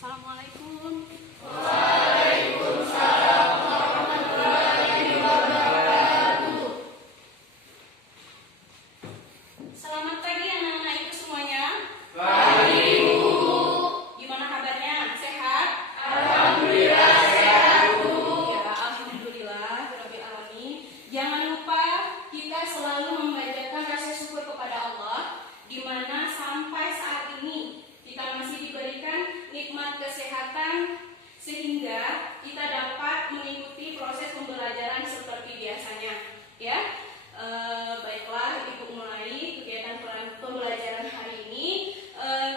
Assalamualaikum. Waalaikumsalam warahmatullahi wabarakatuh. Selamat pagi anak-anak ibu semuanya. Pagi Ibu. Gimana kabarnya? Sehat? Alhamdulillah sehat Bu. Ya, alhamdulillah rabbil alamin. Jangan lupa kita selalu memanjatkan rasa syukur kepada Allah di mana sampai saat ini kita masih diberikan nikmat kesehatan sehingga kita dapat mengikuti proses pembelajaran seperti biasanya. Ya, baiklah ibu mulai kegiatan pembelajaran hari ini.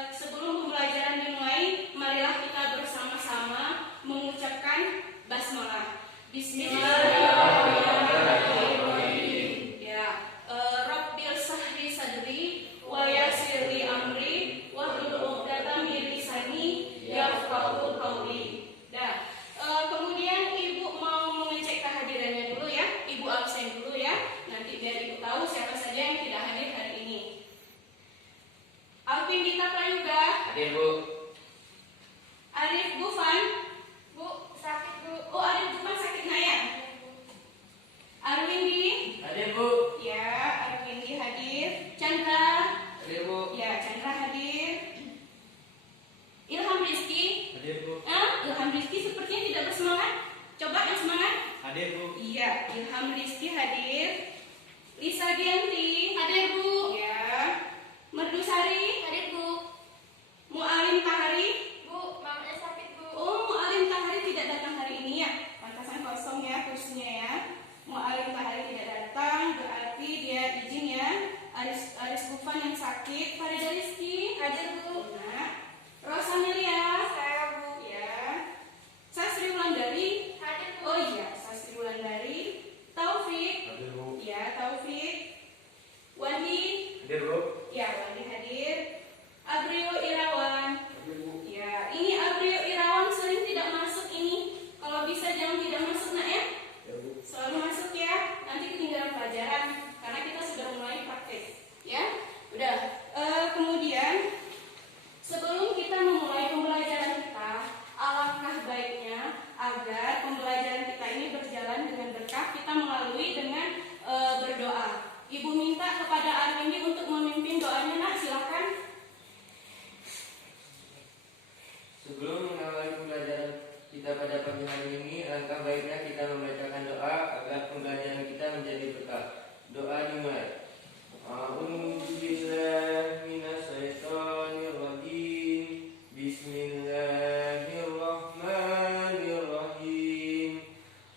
Sebelum pembelajaran dimulai, marilah kita bersama-sama mengucapkan basmalah. Bismillahirrahmanirrahim. Ya, Rabbil sahri sadri wa yassirli amri wahlul 'uqdatam min lisani yafqahu qawli. Dah. Kemudian ibu mau mengecek kehadirannya dulu ya. Ibu absen dulu ya. Nanti biar ibu tahu siapa saja yang tidak hadir hari ini. Alvin Dita Prayoga, Hadir Bu. Arif Gufan, Bu sakit Bu. Oh, Arif Gufan sakit nggak ya? Arwindi, Hadir Bu. ya Arwindi hadir. Chandra, Hadir Bu. ya Chandra hadir. Ilham Rizky, Hadir Bu. Ilham Rizky sepertinya tidak bersemangat. Coba yang semangat. Hadir Bu. Iya, Ilham Rizky hadir. Lisa Gianti, Hadir Bu. ya. Merdusari, Hadir Bu. Mualim Tahari. Bu, mamanya sakit Bu. Oh, Mualim Tahari tidak datang hari ini ya. Pantasan kosong ya kursinya ya. Mualim Tahari tidak datang, berarti dia izin ya. Aris Gufan yang sakit. Farida Rizky Hadir Bu. nah. Rosanelia, Saya Bu. ya. Sasri Wulandari. Hadir Bu. Oh iya, Sasri Wulandari. Taufik, Hadir Bu. ya Taufik. Wandi, Hadir Bu. ya Wandi hadir. Abrio Irawan. Hadir Bu. Ya, ini Abrio Irawan sering tidak masuk ini. Kalau bisa jangan tidak masuk nak ya. Ya Bu. Selalu masuk ya. Nanti ketinggalan pelajaran karena kita sudah mulai praktek. Ya, udah. Kemudian sebelum kita memulai pembelajaran kita, alangkah baiknya agar pembelajaran kita ini berjalan dengan berkah. Kita melalui dengan berdoa. Ibu minta kepada Arwindi untuk memimpin doanya nak. Silakan. Sebelum mengawali pembelajaran kita pada pagi hari ini, alangkah baiknya kita membacakan doa agar pembelajaran kita menjadi berkah. Doa dimulai. A'udzubillahi minasyaitonirrajim. Bismillahirrahmanirrahim.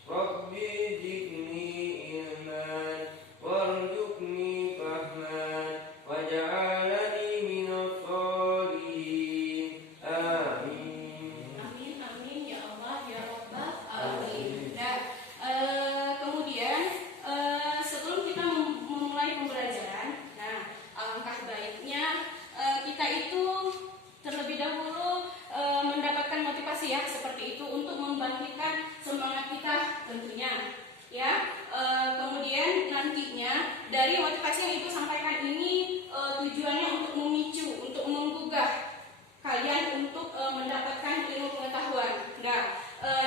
Rabbi zidni ilman warzuqni fahman waj'alni minas sholihin. Amin. Amin, amin ya Allah ya Rabbal alamin. Nah, kemudian sebelum kita memulai pembelajaran, nah alangkah baiknya kita itu terlebih dahulu mendapatkan motivasi ya seperti itu untuk membangkitkan semangat kita tentunya. Ya, kemudian nantinya dari motivasi yang ibu sampaikan ini tujuannya untuk memicu, untuk menggugah kalian untuk mendapatkan ilmu pengetahuan. Nah,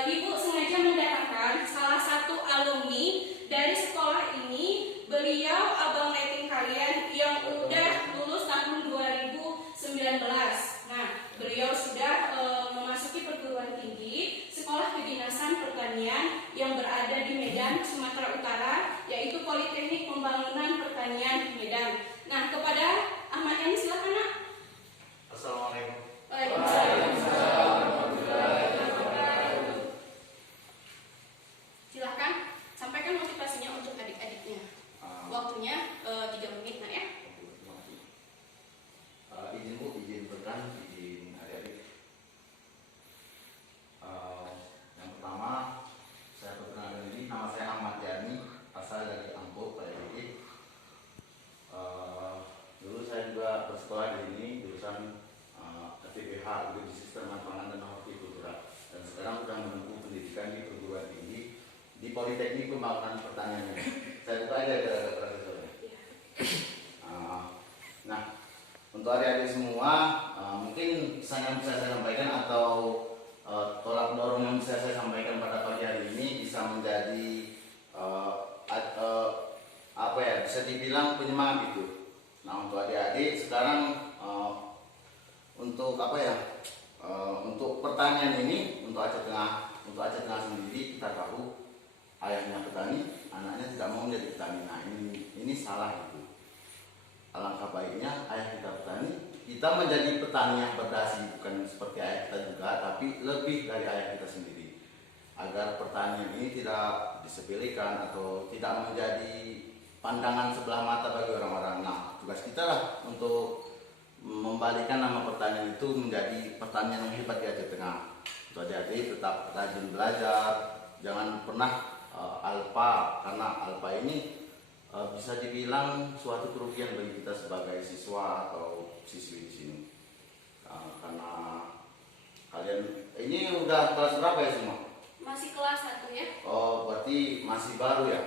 ibu sengaja mendatangkan salah satu alumni dari sekolah ini. Beliau abang letting kalian yang udah lulus tahun 2019. Nah, beliau sudah memasuki perguruan tinggi Sekolah Kedinasan Pertanian yang berada di Medan, Sumatera Utara, yaitu Politeknik Pembangunan Pertanian Medan. Nah, kepada Ahmad Yani silakan nak. Assalamualaikum. Silakan sampaikan motivasinya untuk adik-adiknya. Waktunya 3 menit nak ya. Izin Bu, izin berkenan, izin adik-adik. Yang pertama, saya perkenalkan diri, nama saya Ahmad Yani, asal dari Ampo, Pak Edi. Dulu saya juga bersekolah di sini, jurusan FIPH, Bidang Sistem Pangan dan Hortikultura. Dan sekarang sudah menempuh pendidikan di perguruan tinggi di Politeknik Pembangunan Pertanian. Saya itu aja ada profesornya. Nah, untuk adik-adik semua, mungkin pesan yang bisa saya sampaikan atau dibilang penyemangat itu. Nah untuk adik-adik sekarang untuk apa ya? Untuk pertanian ini untuk Aceh Tengah sendiri kita tahu ayahnya petani, anaknya tidak mau menjadi petani. Nah ini salah itu. Alangkah baiknya ayah kita petani, kita menjadi petani yang berdasi, bukan seperti ayah kita juga, tapi lebih dari ayah kita sendiri. Agar pertanian ini tidak disepelekan atau tidak menjadi pandangan sebelah mata bagi orang-orang. Nah, tugas kita lah untuk membalikan nama pertanian itu menjadi pertanian yang hebat di Aceh Tengah. Untuk adik-adik tetap rajin belajar, jangan pernah alpa, karena alpa ini bisa dibilang suatu kerugian bagi kita sebagai siswa atau siswi di sini. Karena kalian ini udah kelas berapa ya semua? Masih kelas 1 ya? Oh, berarti masih baru ya?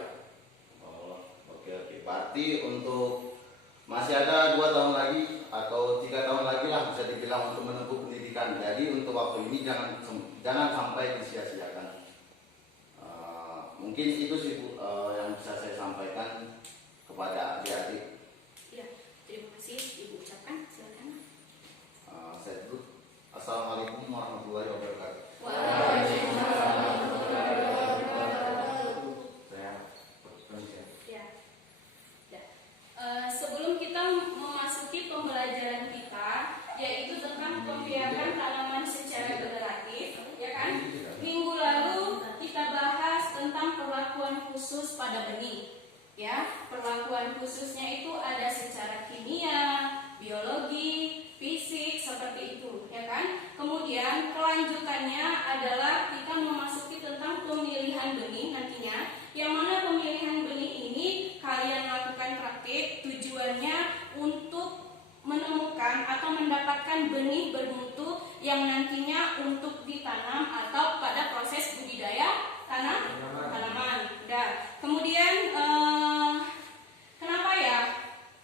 Oh, oke. Berarti untuk masih ada 2 tahun lagi atau 3 tahun lagi lah bisa dibilang untuk menempuh pendidikan. Jadi untuk waktu ini jangan sampai disia-siakan. Mungkin itu sih Bu, yang bisa saya sampaikan kepada adik-adik. Ya, terima kasih Ibu ucapkan. Silakan. Saya dulu. Assalamualaikum warahmatullahi wabarakatuh. Waalaikumsalam. Ya. Ya. Sebelum kita memasuki pembelajaran kita, yaitu tentang pembiakan tanaman secara generatif, ya kan? Minggu lalu kita bahas tentang perlakuan khusus pada benih. Ya, perlakuan khususnya itu ada secara kimia, biologi, fisik, seperti itu, ya kan? Kemudian kelanjutannya adalah kita memasuki tentang pemilihan benih nantinya, yang mana pemilihan benih ini kalian lakukan praktik, tujuannya untuk menemukan atau mendapatkan benih bermutu yang nantinya untuk ditanam atau pada proses budidaya tanaman. Nah, kemudian kenapa ya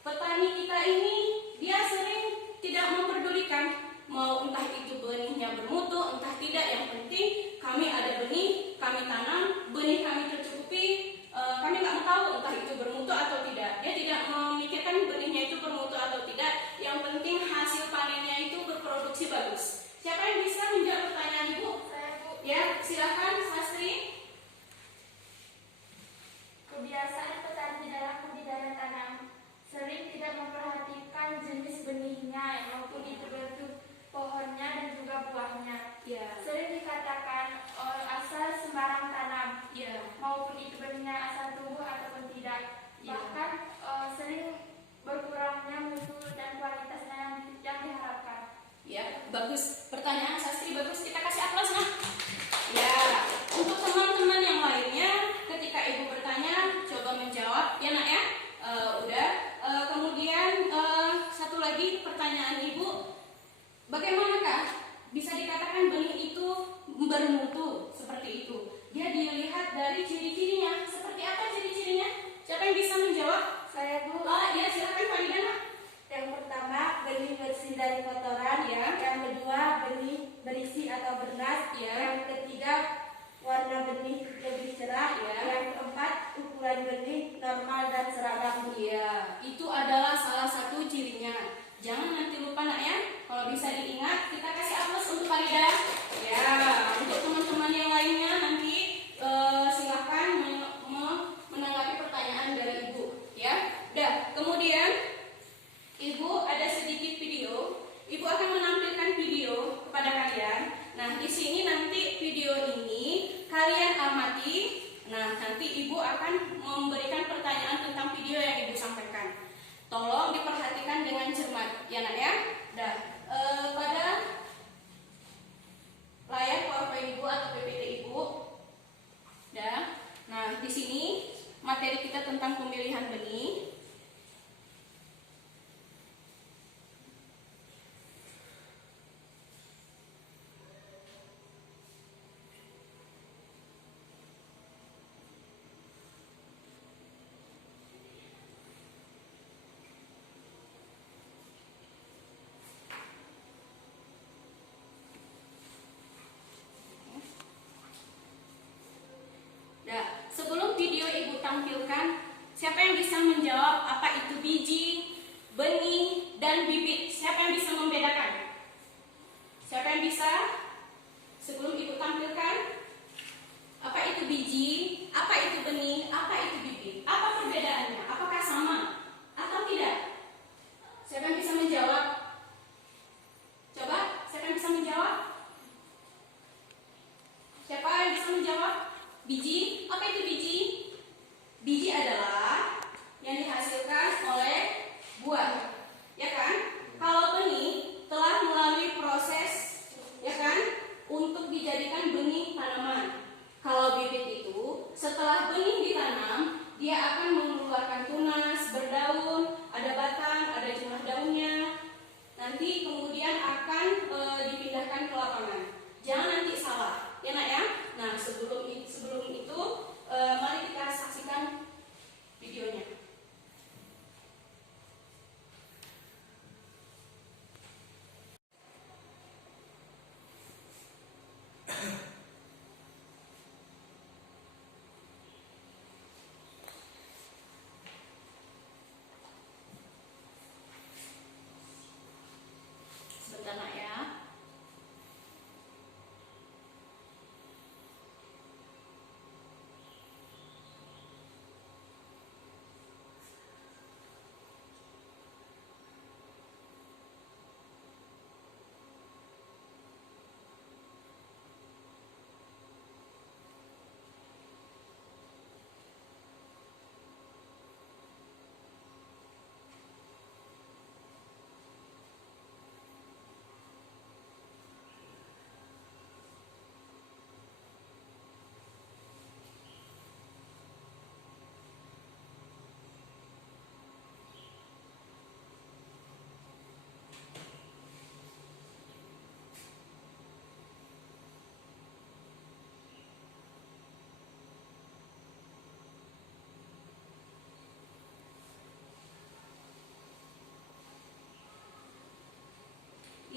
petani kita ini dia sering tidak memperdulikan mau entah itu benihnya bermutu entah tidak, yang penting kami ada benih, kami tanam, benih kami tercukupi, kami nggak tahu entah itu bermutu atau tidak. Dia tidak memikirkan benihnya itu bermutu atau tidak, yang penting hasil panennya itu berproduksi bagus. Siapa yang bisa menjawab pertanyaan Ibu? Saya Bu. Ya, silakan Sastri. Kebiasaan petani dalam budidaya tanam sering tidak memperhatikan jenis benihnya maupun itu bentuk pohonnya dan juga buahnya. Ya. Sering dikatakan asal sembarang tanam, Ya. maupun itu benihnya asal tumbuh ataupun tidak. Ya. Bahkan sering berkurangnya mutu dan kualitasnya yang diharapkan. Ya, bagus. Pertanyaan Sastri bagus. Kita kasih aplaus, nah. Ya, untuk teman-teman yang lainnya, ketika Ibu bertanya, coba menjawab, ya nak ya. Udah. Kemudian satu lagi pertanyaan Ibu, bagaimanakah bisa dikatakan benih itu bermutu seperti itu? Dia dilihat dari ciri-cirinya. Seperti apa ciri-cirinya? Siapa yang bisa menjawab? Saya Bu. Ya, silakan Pak Didana. Yang pertama, benih bersih dari kotoran. Ya. Yang kedua, benih berisi atau bernas. Ya. Yang ketiga, warna benih lebih cerah. Ya. Yang keempat, ukuran benih normal dan seragam. Iya, itu adalah salah satu cirinya. Jangan nanti lupa nak ya. Kalau bisa diingat, kita kasih aplaus untuk Farida. Ya, untuk teman-teman yang lainnya nanti silakan menanggapi pertanyaan dari Ibu. Ya, udah. Kemudian Ibu ada sedikit video. Ibu akan menampilkan video kepada kalian. Nah, di sini nanti video ini kalian amati. Nah, nanti Ibu akan memberikan pertanyaan tentang video yang Ibu sampaikan. Tolong diperhatikan dengan cermat, ya nak ya. Dah, pada layar PowerPoint Ibu atau PPT Ibu. Dah. Nah, di sini materi kita tentang pemilihan benih. Nah, sebelum video Ibu tampilkan, siapa yang bisa menjawab apa itu biji, benih, dan bibit. Siapa yang bisa membedakan? Siapa yang bisa? Sebelum Ibu tampilkan, apa itu biji, apa itu benih, apa itu bibit? Apa perbedaannya? Apakah sama atau tidak? Siapa yang bisa menjawab? Coba, siapa yang bisa menjawab? Siapa yang bisa menjawab? Biji, apa itu biji? Biji adalah yang dihasilkan oleh buah, ya kan? Kalau benih telah melalui proses, ya kan, untuk dijadikan benih tanaman. Kalau bibit itu setelah benih ditanam, dia akan mengeluarkan tunas, berdaun, ada batang, ada jumlah daunnya. Nanti kemudian akan dipindahkan ke lapangan. Jangan nanti salah, ya nak ya. Nah sebelum itu, mari kita saksikan videonya. Sebentar nak ya.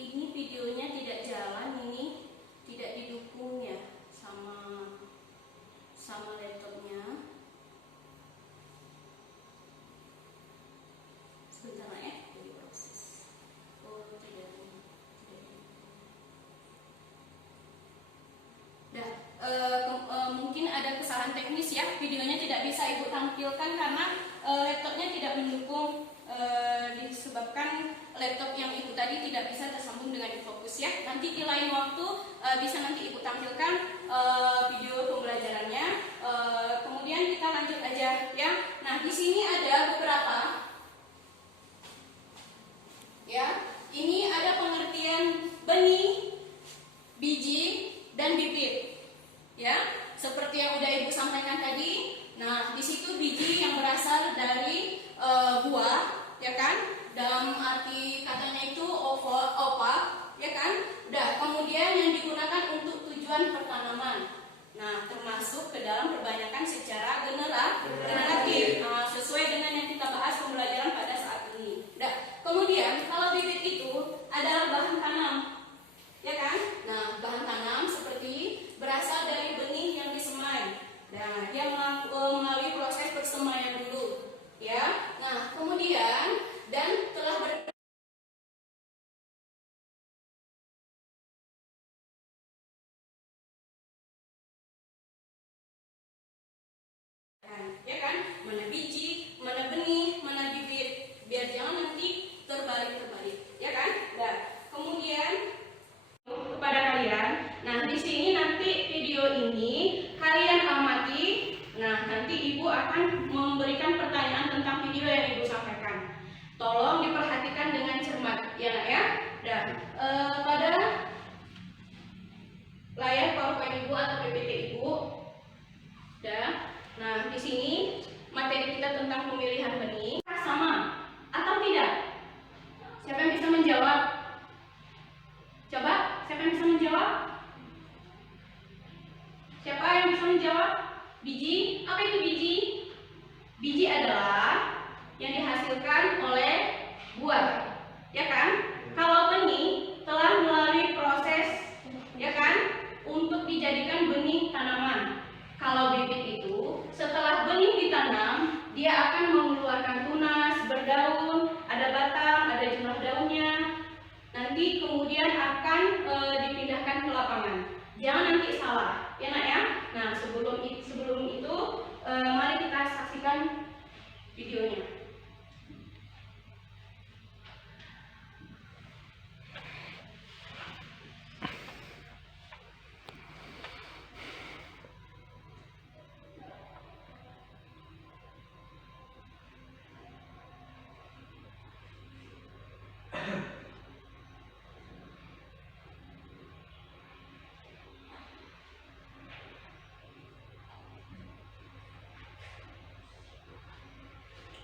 Ini videonya tidak jalan, ini tidak didukung ya sama laptopnya. Sebentar nak ya, jadi proses. Oh tidak. Mungkin ada kesalahan teknis ya, videonya tidak bisa Ibu tampilkan karena laptopnya tidak mendukung, disebabkan laptop yang Ibu tadi tidak bisa tersambung dengan infocus ya. Nanti di lain waktu bisa nanti Ibu tampilkan video pembelajarannya. Kemudian kita lanjut aja ya. Nah di sini ada beberapa ya. Ini ada pengertian benih, biji, dan bibit. Ya, seperti yang udah Ibu sampaikan tadi. Nah, di situ biji yang berasal dari buah, ya kan? Dalam arti katanya itu opak, ya kan? Udah, kemudian yang digunakan untuk tujuan pertanaman. Nah, termasuk ke dalam perbanyakan secara generatif. Nah, sesuai dengan yang kita bahas pembelajaran pada saat ini. Udah, kemudian kalau bibit itu adalah bahan tanam, ya kan? Nah, bahan tanam seperti berasal dari benih yang disemai. Nah, dia melalui proses persemaian dulu, ya. Nah, kemudian dan telah ya kan? Mana biji, mana benih, mana bibit. Biar jangan nanti terbalik, ya kan? Nah, kemudian kepada kalian, nah di sini nanti video ini kalian amati. Nah, nanti Ibu akan memberikan pertanyaan tentang video yang Ibu sampaikan. Tolong diperhatikan dengan cermat, ya nak ya. Dan pada layar PowerPoint Ibu atau PPT Ibu, nah di sini materi kita tentang pemilihan benih sama atau tidak? Siapa yang bisa menjawab? Coba, siapa yang bisa menjawab? Siapa yang bisa menjawab? Biji, apa itu biji? Biji adalah yang dihasilkan oleh buah, ya kan? Kalau benih telah melalui proses, ya kan, untuk dijadikan benih tanaman. Kalau bibit itu setelah benih ditanam, dia akan mengeluarkan tunas, berdaun, nanti kemudian akan dipindahkan ke lapangan. Jangan nanti salah, ya nak ya. Nah sebelum itu mari kita saksikan videonya.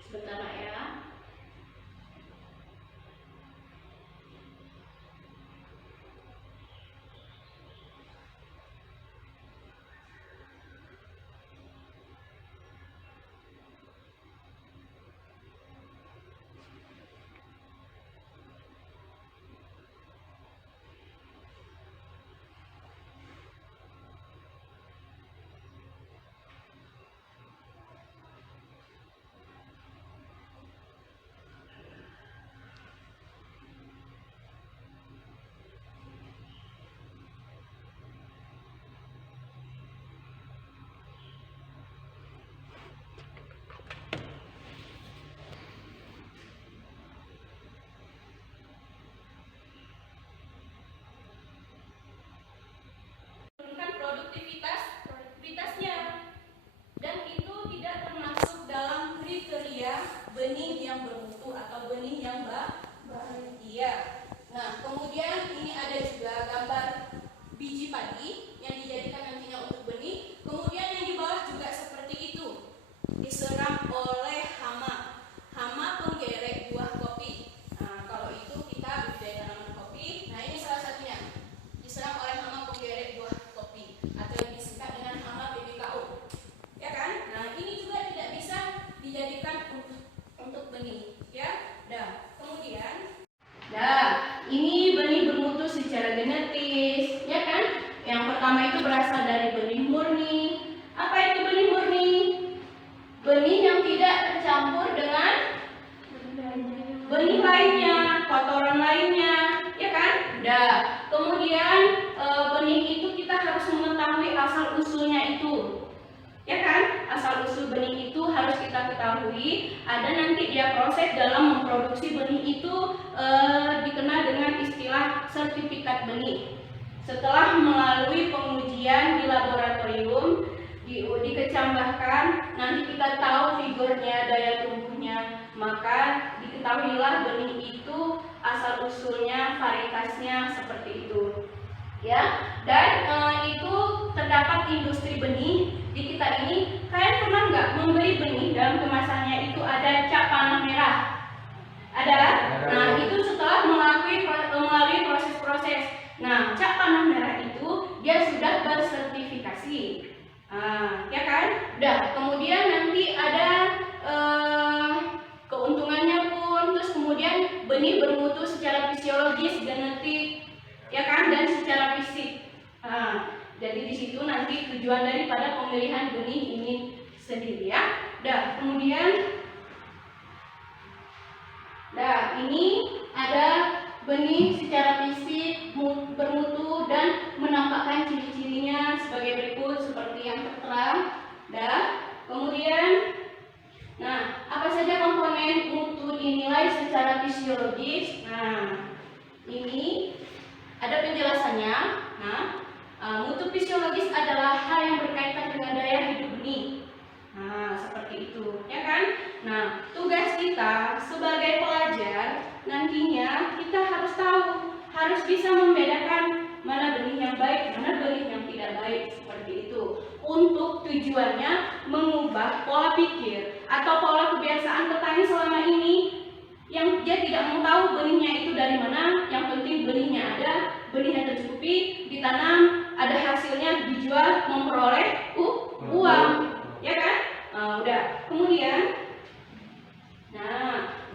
Sebentar nak ya. Produktivitasnya, dan itu tidak termasuk dalam kriteria benih yang bermutu atau benih yang bahagia. Nah kemudian ini ada juga gambar biji padi yang dijadikan nantinya untuk benih. Kemudian yang di bawah juga seperti itu, diserang oleh hama penggerek buah kopi. Nah kalau itu kita budidaya tanaman kopi. Nah ini salah satunya, diserang oleh hama penggerek buah kopi atau yang disingkat dengan hama BBKO, ya kan? Nah ini juga tidak bisa dijadikan untuk benih, ya. Kemudian ini benih bermutu secara genetis, ya kan? Yang pertama itu berasal dari benih murni. Apa itu benih murni? Benih yang tidak tercampur dengan benih lainnya, kotoran lainnya, ya kan? Kemudian benih itu kita harus mengetahui asal usulnya itu, ya kan? Asal usul benih itu harus kita ketahui. Ada nanti dia proses dalam memproduksi benih itu dikenal dengan istilah sertifikat benih. Setelah melalui pengujian di laboratorium, dikecambahkan, nanti kita tahu figurnya, daya tumbuhnya, maka diketahuilah benih itu asal usulnya, varietasnya seperti itu, ya. Dan itu terdapat industri benih di kita ini. Kalian pernah nggak membeli benih dalam kemasannya itu ada cap panah merah? Ada? Nah itu setelah melalui proses-proses. Nah cap panah merah itu dia sudah bersertifikasi, ya kan? Kemudian nanti ada keuntungannya pun, terus kemudian benih bermutu secara fisiologis, genetik, ya kan, dan secara fisik. Jadi di situ nanti tujuan daripada pemilihan benih ini sendiri, ya. Kemudian ini ada benih secara fisik bermutu dan menampakkan ciri-cirinya sebagai berikut seperti yang tertera. Kemudian apa saja komponen mutu dinilai secara fisiologis? Ini ada penjelasannya. Mutu fisiologis adalah hal yang berkaitan dengan daya hidup benih. Seperti itu, ya kan? Tugas kita sebagai pelajar nantinya kita harus tahu, harus bisa membedakan mana benih yang baik, mana benih yang tidak baik, seperti itu. Untuk tujuannya mengubah pola pikir atau pola kebiasaan petani selama ini yang dia tidak mau tahu benihnya itu dari mana, yang penting benihnya ada, benihnya tercukupi, ditanam, ada hasilnya, dijual, memperoleh uang, ya kan? Kemudian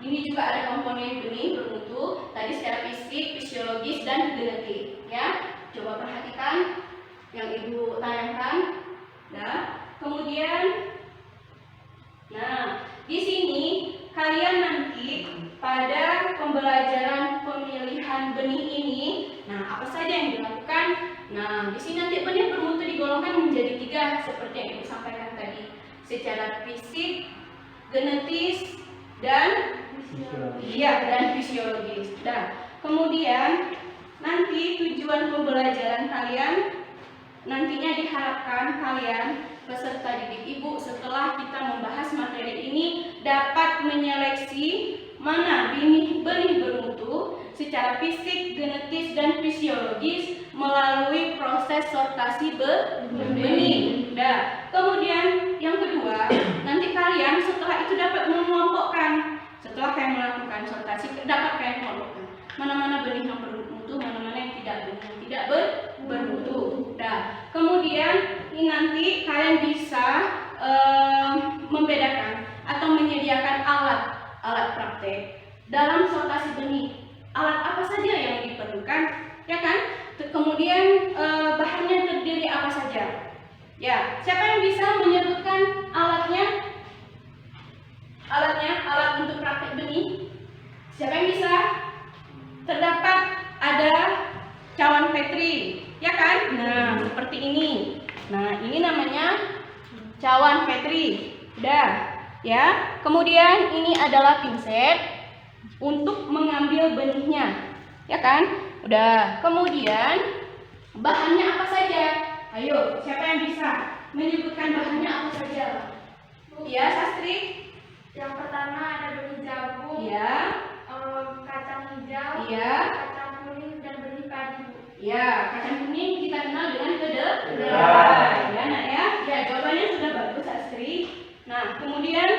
ini juga ada komponen benih bermutu tadi secara fisik, fisiologis, dan genetik, ya. Coba perhatikan yang ibu tayangkan. Kemudian di sini kalian nanti pada pembelajaran pemilihan benih ini, nah apa saja yang dilakukan? Nah, di sini nanti benih bermutu digolongkan menjadi 3 seperti yang Ibu sampaikan tadi, secara fisik, genetis, dan fisiologis. Dan kemudian nanti tujuan pembelajaran kalian nantinya diharapkan kalian peserta didik Ibu setelah kita membahas materi ini dapat menyeleksi mana benih bermutu secara fisik, genetis, dan fisiologis melalui proses sortasi benih. Nah, kemudian yang kedua, nanti kalian setelah itu dapat mengelompokkan. Setelah kalian melakukan sortasi, dapat kalian kelompokkan mana-mana benih yang bermutu, mana-mana yang tidak bermutu. Nah, kemudian ini nanti kalian bisa membedakan atau menyediakan alat praktek dalam sortasi benih. Alat apa saja yang diperlukan, ya kan? Kemudian bahannya terdiri apa saja? Ya, siapa yang bisa menyebutkan alatnya? Alat untuk praktek benih. Siapa yang bisa? Terdapat ada cawan Petri, ya kan? Nah, seperti ini. Nah, ini namanya cawan Petri. Udah, ya. Kemudian ini adalah pinset untuk mengambil benihnya, ya kan? Udah. Kemudian bahannya apa saja? Ayo, siapa yang bisa menyebutkan bahannya apa saja? Ya, Sastri. Yang pertama ada benih jagung, Ya. kacang hijau, Ya. kacang kuning, dan benih padi. Ya, kacang kuning kita kenal dengan kedelai. Ya, nak ya. Ya, jawabannya sudah bagus, Astri. Nah, kemudian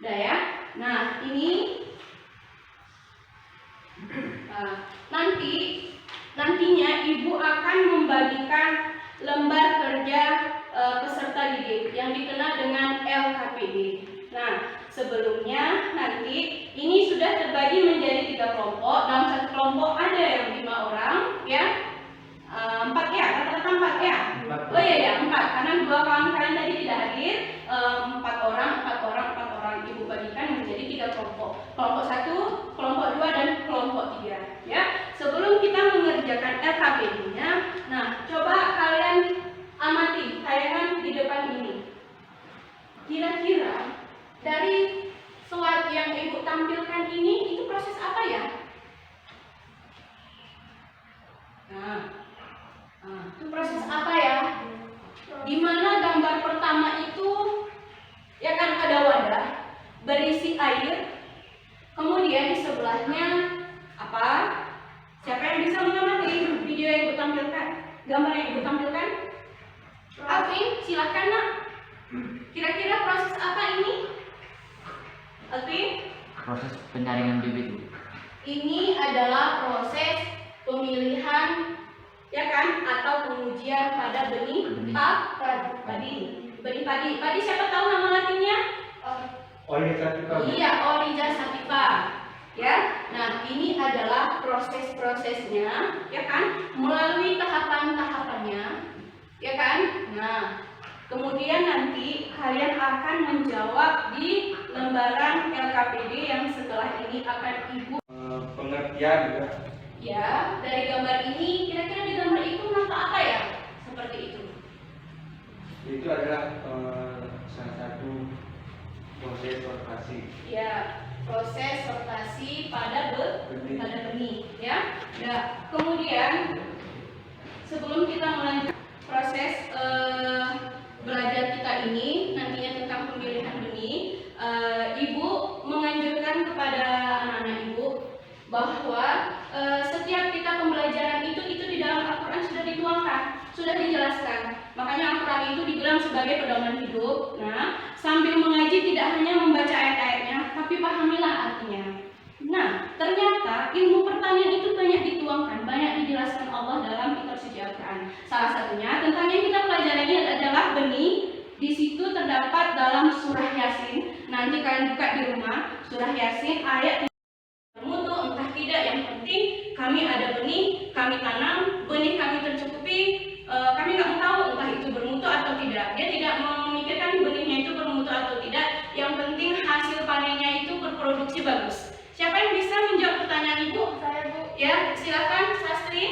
udah ya. Nah, ini nantinya Ibu akan membagikan lembar kerja peserta didik yang dikenal dengan LKPD. Nah, sebelumnya nanti ini sudah terbagi menjadi 3 kelompok. Dalam satu kelompok ada yang 5 orang, ya. 4 ya, rata-rata 4 ya. Oh iya ya, 4 karena 2 kawan kalian tadi tidak hadir. 4 orang. Ibu bagikan menjadi 3 kelompok. Kelompok 1, kelompok 2, dan kelompok 3. Ya, sebelum kita mengerjakan LKPD-nya, nah coba kalian amati tayangan di depan ini. Kira-kira dari slide yang Ibu tampilkan ini itu proses apa ya? Nah, itu proses apa ya? Di mana gambar pertama itu ya kan ada wadah berisi air, kemudian di sebelahnya apa? Siapa yang bisa mengamati video yang Ibu tampilkan? Gambar yang Ibu tampilkan? Alvin, silakan nak. Kira-kira proses apa ini? Alvin? Proses penyaringan bibit. Ini adalah proses pemilihan, ya kan, atau pengujian pada benih padi. Benih padi. Padi siapa tahu nama latinnya? Oliva sativa. Iya, Oliva sativa. Ya. Nah, ini adalah proses-prosesnya, ya kan? Melalui tahapan-tahapannya, ya kan? Nah, kemudian nanti kalian akan menjawab di lembaran LKPD yang setelah ini akan Ibu. Pengertian juga. Ya, dari gambar ini, kira-kira di gambar itu nampak apa ya? Seperti itu. Itu adalah salah satu proses sortasi. Ya, proses sortasi pada benih, ya. Nah, kemudian sebelum kita melanjutkan proses belajar kita ini nantinya tentang pemilihan benih, Ibu menganjurkan kepada anak-anak Ibu bahwa setiap kita pembelajaran itu di dalam Al-Quran sudah dituangkan, sudah dijelaskan. Makanya Al-Quran itu dibilang sebagai pedoman hidup. Nah, sambil mengaji tidak hanya membaca ayat-ayatnya, tapi pahamilah artinya. Nah, ternyata ilmu pertanian itu banyak dituangkan, banyak dijelaskan Allah dalam kitab suci Al-Quran. Salah satunya tentang yang kita pelajari ini adalah benih. Di situ terdapat dalam surah Yasin. Nanti kalian buka di rumah, surah Yasin ayat bermutu entah tidak, yang penting kami ada benih, kami tanam, benih kami tercukupi, kami nggak tahu entah itu bermutu atau tidak. Dia tidak memikirkan benihnya itu bermutu ide bagus. Siapa yang bisa menjawab pertanyaan Ibu? Saya, Bu. Ya, silakan Sastri.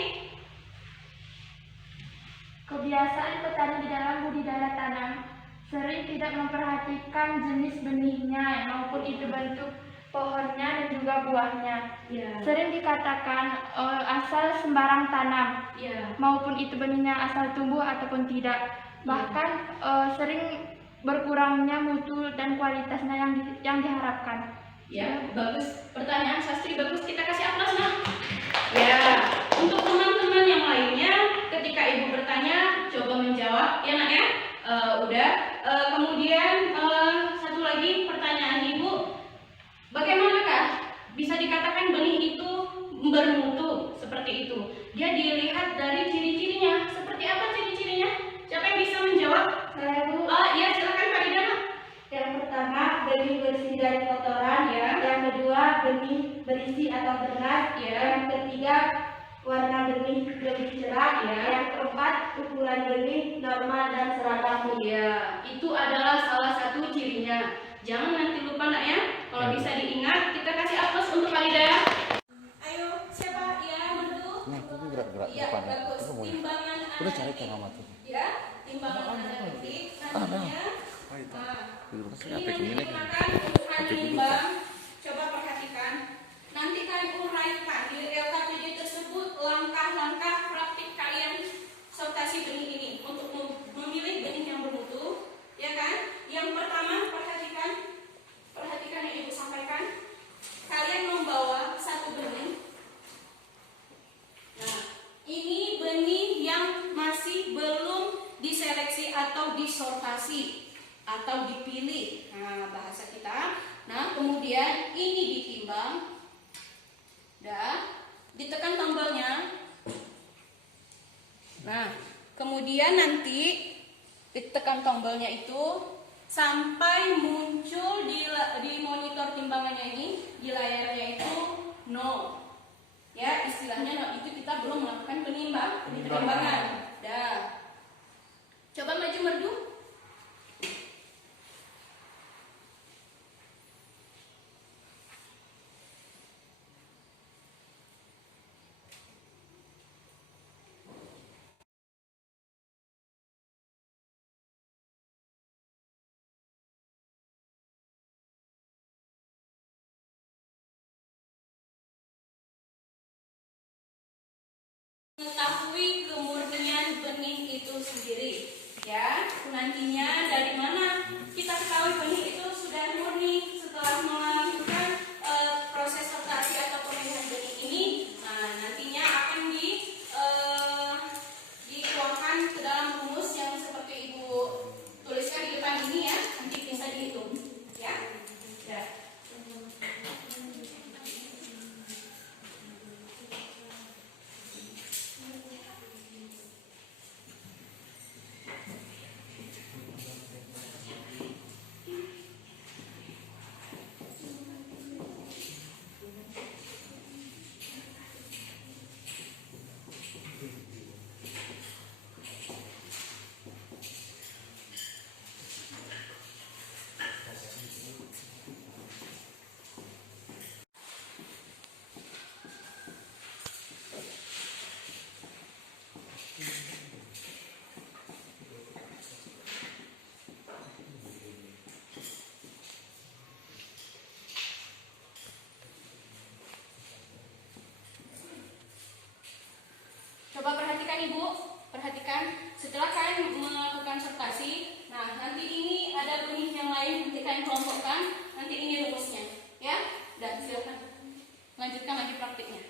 Kebiasaan petani di dalam budidaya tanam sering tidak memperhatikan jenis benihnya maupun itu bentuk pohonnya dan juga buahnya. Ya. Sering dikatakan asal sembarang tanam Ya. maupun itu benihnya asal tumbuh ataupun tidak. Bahkan sering berkurangnya mutu dan kualitasnya yang diharapkan. Ya, bagus. Pertanyaan Sastri bagus. Kita kasih aplaus, Nak. Ya, untuk teman-teman yang lainnya, ketika Ibu bertanya, coba menjawab, ya Nak ya. Udah. Kemudian satu lagi pertanyaan Ibu, bagaimanakah bisa dikatakan benih itu bermutu seperti itu? Dia dilihat dari ciri-cirinya. Seperti apa ciri-cirinya? Siapa yang bisa menjawab? Saya, Bu. Ya, silakan Kak Ida, Nak. Yang pertama, benih bersih dari kotoran. Ya. Yang kedua, benih berisi atau beras. Ya. Yang ketiga, warna benih lebih cerah. Ya. Yang keempat, ukuran benih normal dan seragam. Iya, itu adalah salah satu cirinya. Jangan nanti lupa Nak ya. Kalau bisa diingat, kita kasih aplaus untuk Kalida ya. Ayo, siapa? Ya, Merdu. Nah, itu gerak-gerak Iya, depannya. bagus. Itu mulai. Timbangan Udah cari analitik. tengah mata. Ya, timbangan analitik. Nantinya. Nah, Itu ini apa nanti ini? digunakan urusan menimbang. Coba perhatikan. Nanti kalian uraikan di LKPD tersebut langkah-langkah praktik kalian sortasi benih ini untuk memilih benih yang bermutu, ya kan? Yang pertama perhatikan yang Ibu sampaikan. Kalian membawa satu benih. Nah, ini benih yang masih belum diseleksi atau disortasi atau dipilih. Nah, bahasa kita. Nah, kemudian ini ditimbang. Dah, ditekan tombolnya. Nah, kemudian nanti ditekan tombolnya itu sampai muncul di monitor timbangannya ini, di layarnya itu 0. Ya, istilahnya 0 itu kita belum melakukan penimbangan. Dah. Coba maju Merdu. Mengetahui kemurnian benih itu sendiri, ya. Nantinya dari mana kita ketahui benih itu sudah murni setelah melakukan proses sortasi atau pemilihan benih ini. Nah, nantinya akan dituangkan ke dalam rumus yang seperti Ibu tuliskan di depan ini ya. Nanti bisa dihitung, ya. Ya. Coba perhatikan Ibu, perhatikan setelah kalian melakukan sortasi, nah nanti ini ada benih yang lain, nanti kalian kelompokkan, nanti ini rumusnya, ya. Dan silakan lanjutkan lagi praktiknya.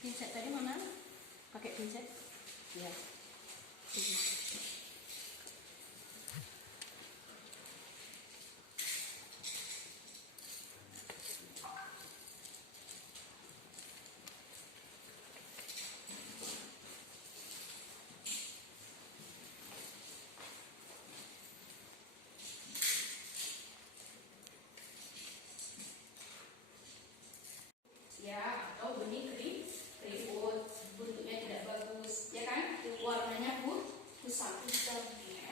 Pinset tadi mana? Pakai pinset? Ya. Ya, atau benih keriput, bentuknya tidak bagus, ya kan? Warnanya kusam ya.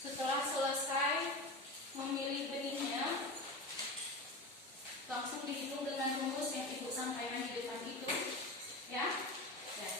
Setelah selesai memilih benihnya, langsung dihitung dengan rumus yang ibu sampaikan di depan itu, ya. Ya.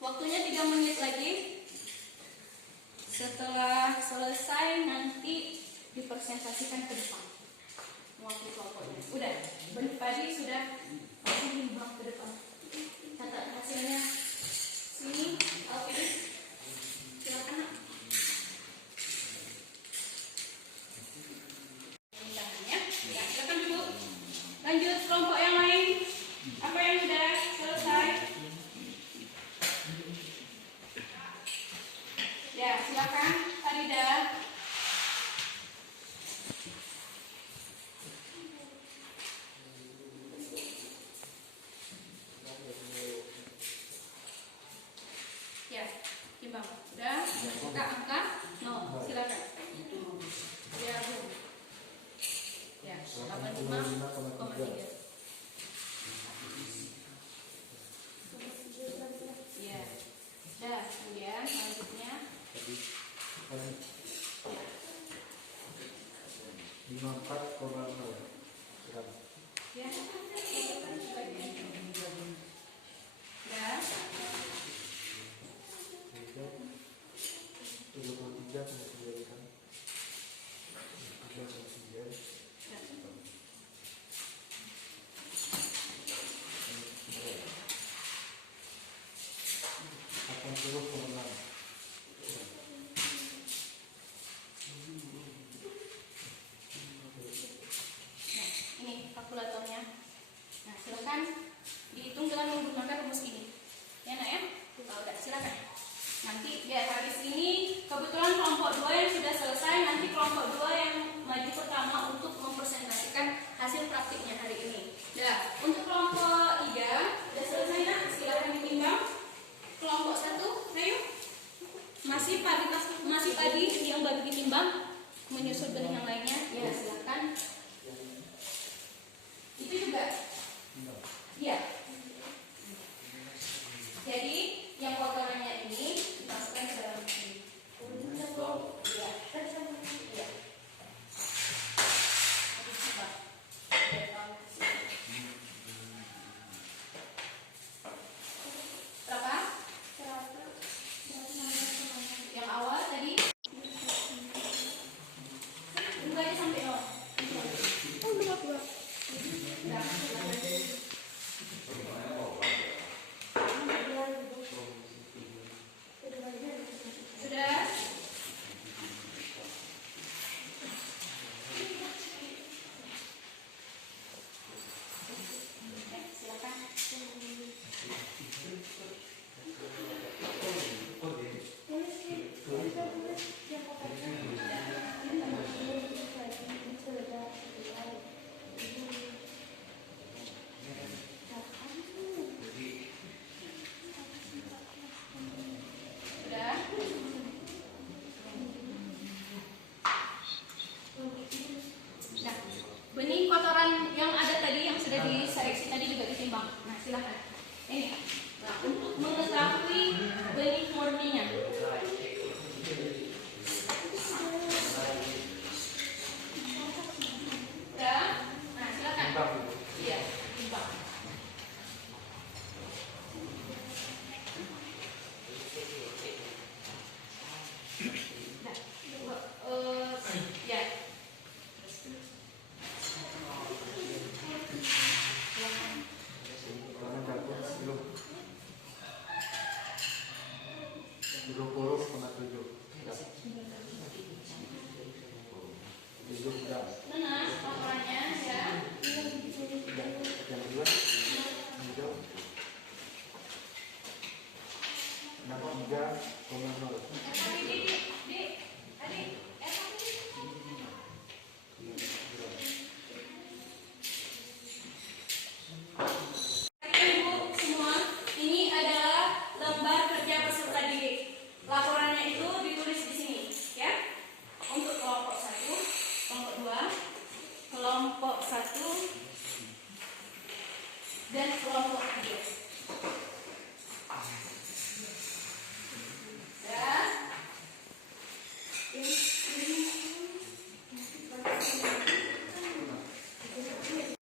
Waktunya 3 menit lagi. Setelah selesai nanti dipresentasikan ke depan. Mewakili kelompoknya. Udah, benih padi sudah langsung dibawa ke depan. Catat hasilnya. Sini, Alvin. Silakan, Nak. Tangannya. Ya, silakan dulu. Lanjut kelompok yang lain. Apa yang sudah selesai? Ya, silakan, Farida. Ya, timbang. Udah, buka angka 0. Silakan. Ya, Bu. Ya, 85,3. Ya. Dah, kemudian selanjutnya 54,0. ya. Ya. 80,6. Nah, ini kalkulatornya. Nah, silakan. Ini. Nah, untuk mengetahui benih murninya. Udah? Nah, silakan. Timbang dulu. Iya, timbang. Nah, ya. Karena dapur belum 20,7. Belum dah. Nah, laporannya ya. Yang dua, hijau 63,0. Ibu semua, ini adalah lembar kerja peserta didik. Laporannya itu ditulis di sini, ya. Untuk kelompok 1, kelompok 2, kelompok 1, dan